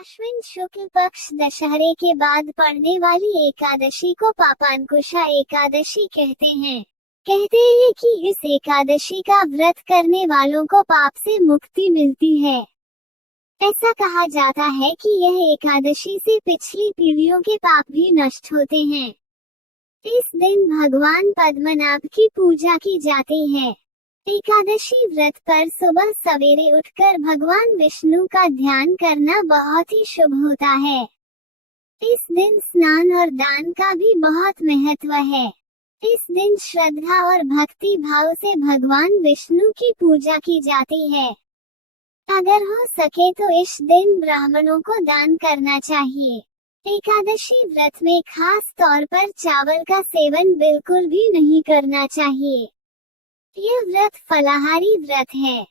आश्विन शुक्ल पक्ष दशहरे के बाद पड़ने वाली एकादशी को पापांकुशा एकादशी कहते हैं। कहते हैं कि इस एकादशी का व्रत करने वालों को पाप से मुक्ति मिलती है। ऐसा कहा जाता है कि यह एकादशी से पिछली पीढ़ियों के पाप भी नष्ट होते हैं। इस दिन भगवान पद्मनाभ की पूजा की जाती है। एकादशी व्रत पर सुबह सवेरे उठकर भगवान विष्णु का ध्यान करना बहुत ही शुभ होता है। इस दिन स्नान और दान का भी बहुत महत्व है। इस दिन श्रद्धा और भक्ति भाव से भगवान विष्णु की पूजा की जाती है। अगर हो सके तो इस दिन ब्राह्मणों को दान करना चाहिए। एकादशी व्रत में खास तौर पर चावल का सेवन बिल्कुल भी नहीं करना चाहिए। यह व्रत फलाहारी व्रत है।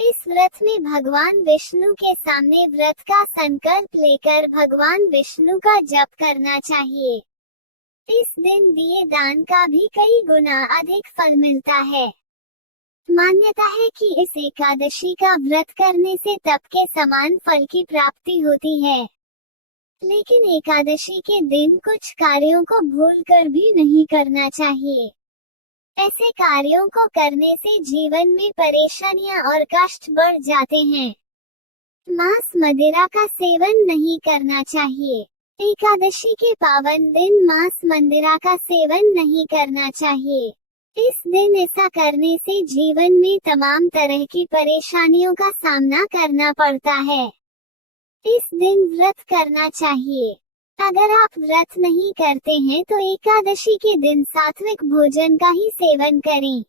इस व्रत में भगवान विष्णु के सामने व्रत का संकल्प लेकर भगवान विष्णु का जप करना चाहिए। इस दिन दिए दान का भी कई गुना अधिक फल मिलता है। मान्यता है कि इस एकादशी का व्रत करने से तप के समान फल की प्राप्ति होती है। लेकिन एकादशी के दिन कुछ कार्यों को भूलकर भी नहीं करना चाहिए। ऐसे कार्यों को करने से जीवन में परेशानियां और कष्ट बढ़ जाते हैं। मांस मदिरा का सेवन नहीं करना चाहिए। एकादशी के पावन दिन मांस मदिरा का सेवन नहीं करना चाहिए। इस दिन ऐसा करने से जीवन में तमाम तरह की परेशानियों का सामना करना पड़ता है। इस दिन व्रत करना चाहिए। अगर आप व्रत नहीं करते हैं तो एकादशी के दिन सात्विक भोजन का ही सेवन करें।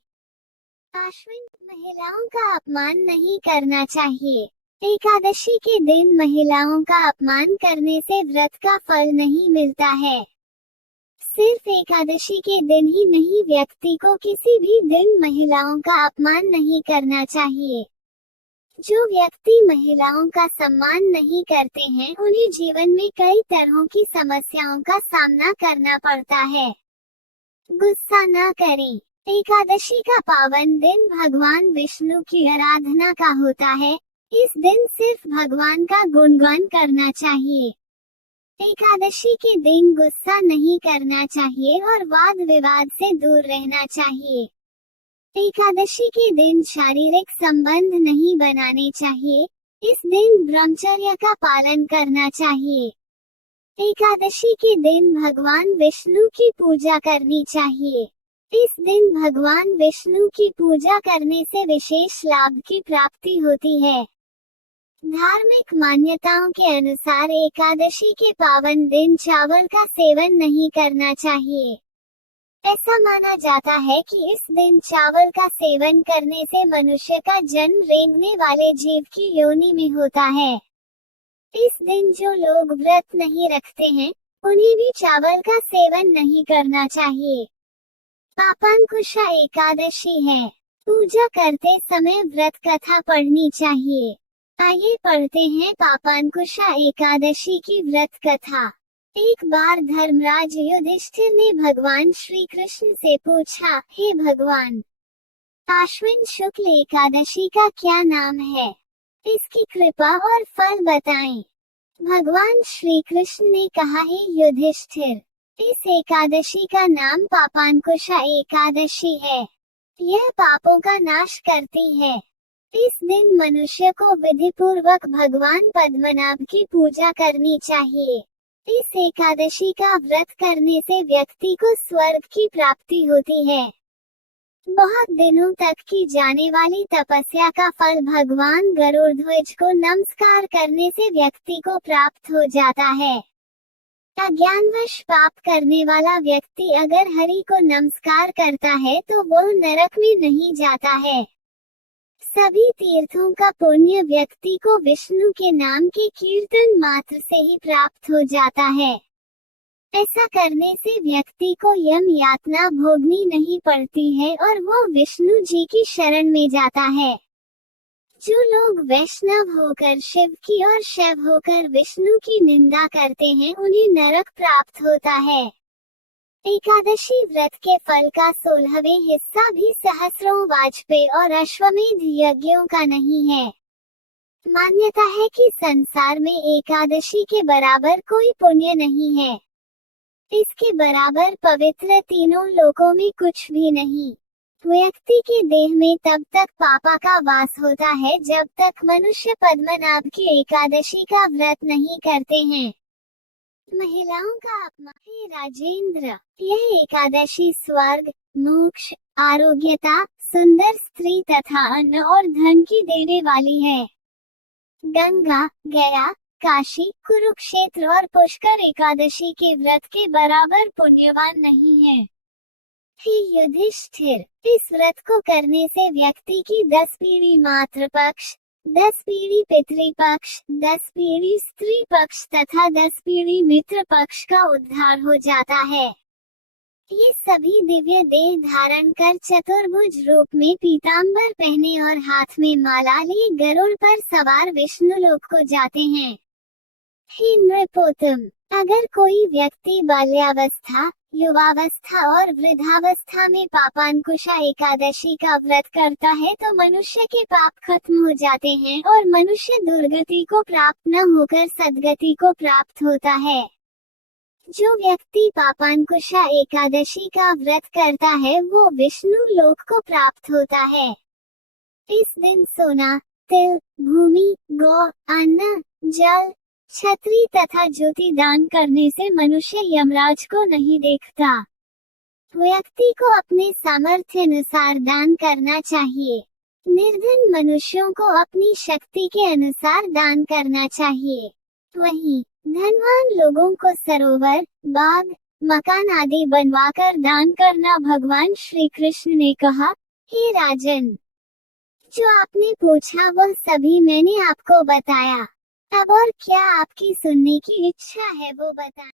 आश्विन महिलाओं का अपमान नहीं करना चाहिए। एकादशी के दिन महिलाओं का अपमान करने से व्रत का फल नहीं मिलता है। सिर्फ एकादशी के दिन ही नहीं, व्यक्ति को किसी भी दिन महिलाओं का अपमान नहीं करना चाहिए। जो व्यक्ति महिलाओं का सम्मान नहीं करते हैं उन्हें जीवन में कई तरह की समस्याओं का सामना करना पड़ता है। गुस्सा न करें। एकादशी का पावन दिन भगवान विष्णु की आराधना का होता है। इस दिन सिर्फ भगवान का गुणगान करना चाहिए। एकादशी के दिन गुस्सा नहीं करना चाहिए और वाद विवाद से दूर रहना चाहिए। एकादशी के दिन शारीरिक संबंध नहीं बनाने चाहिए। इस दिन ब्रह्मचर्य का पालन करना चाहिए। एकादशी के दिन भगवान विष्णु की पूजा करनी चाहिए। इस दिन भगवान विष्णु की पूजा करने से विशेष लाभ की प्राप्ति होती है। धार्मिक मान्यताओं के अनुसार एकादशी के पावन दिन चावल का सेवन नहीं करना चाहिए। ऐसा माना जाता है कि इस दिन चावल का सेवन करने से मनुष्य का जन्म रेंगने वाले जीव की योनि में होता है। इस दिन जो लोग व्रत नहीं रखते हैं उन्हें भी चावल का सेवन नहीं करना चाहिए। पापांकुशा एकादशी है। पूजा करते समय व्रत कथा पढ़नी चाहिए। आइए पढ़ते हैं पापांकुशा एकादशी की व्रत कथा। एक बार धर्मराज युधिष्ठिर ने भगवान श्री कृष्ण से पूछा, हे भगवान, आश्विन शुक्ल एकादशी का क्या नाम है? इसकी कृपा और फल बताएं। भगवान श्री कृष्ण ने कहा, हे युधिष्ठिर, इस एकादशी का नाम पापांकुशा एकादशी है। यह पापों का नाश करती है। इस दिन मनुष्य को विधि पूर्वक भगवान पद्मनाभ की पूजा करनी चाहिए। इस एकादशी का व्रत करने से व्यक्ति को स्वर्ग की प्राप्ति होती है। बहुत दिनों तक की जाने वाली तपस्या का फल भगवान गरुड़ध्वज को नमस्कार करने से व्यक्ति को प्राप्त हो जाता है। अज्ञानवश पाप करने वाला व्यक्ति अगर हरि को नमस्कार करता है तो वो नरक में नहीं जाता है। सभी तीर्थों का पुण्य व्यक्ति को विष्णु के नाम के कीर्तन मात्र से ही प्राप्त हो जाता है। ऐसा करने से व्यक्ति को यम यातना भोगनी नहीं पड़ती है और वो विष्णु जी की शरण में जाता है। जो लोग वैष्णव होकर शिव की और शैव होकर विष्णु की निंदा करते हैं उन्हें नरक प्राप्त होता है। एकादशी व्रत के फल का 16वां हिस्सा भी सहस्रों वाजपेय और अश्वमेध यज्ञों का नहीं है। मान्यता है कि संसार में एकादशी के बराबर कोई पुण्य नहीं है। इसके बराबर पवित्र तीनों लोकों में कुछ भी नहीं। व्यक्ति के देह में तब तक पापा का वास होता है जब तक मनुष्य पद्मनाभ की एकादशी का व्रत नहीं करते हैं। महिलाओं का अपमान। हे राजेंद्र, यह एकादशी स्वर्ग, मोक्ष, आरोग्यता, सुंदर स्त्री तथा अन्न और धन की देने वाली है। गंगा, गया, काशी, कुरुक्षेत्र और पुष्कर एकादशी के व्रत के बराबर पुण्यवान नहीं है। हे युधिष्ठिर, इस व्रत को करने से व्यक्ति की 10 पीढ़ी मातृपक्ष, 10 पीढ़ी पितृपक्ष, 10 पीढ़ी स्त्री पक्ष तथा 10 पीढ़ी मित्र पक्ष का उद्धार हो जाता है। ये सभी दिव्य देह धारण कर चतुर्भुज रूप में पीतांबर पहने और हाथ में माला लिए गरुड़ पर सवार विष्णु लोक को जाते हैं। हे नृपोत्तम, अगर कोई व्यक्ति बाल्यावस्था, युवावस्था और वृद्धावस्था में पापांकुशा एकादशी का व्रत करता है तो मनुष्य के पाप खत्म हो जाते हैं और मनुष्य दुर्गति को प्राप्त न होकर सद्गति को प्राप्त होता है। जो व्यक्ति पापांकुशा एकादशी का व्रत करता है वो विष्णु लोक को प्राप्त होता है। इस दिन सोना, तिल, भूमि, गौ, अन्न, जल, छतरी तथा ज्योति दान करने से मनुष्य यमराज को नहीं देखता। व्यक्ति को अपने सामर्थ्य अनुसार दान करना चाहिए। निर्धन मनुष्यों को अपनी शक्ति के अनुसार दान करना चाहिए। वहीं धनवान लोगों को सरोवर, बाग, मकान आदि बनवाकर दान करना भगवान श्री कृष्ण ने कहा। हे राजन, जो आपने पूछा वह सभी मैंने आपको बताया। अब और क्या आपकी सुनने की इच्छा है वो बताएं।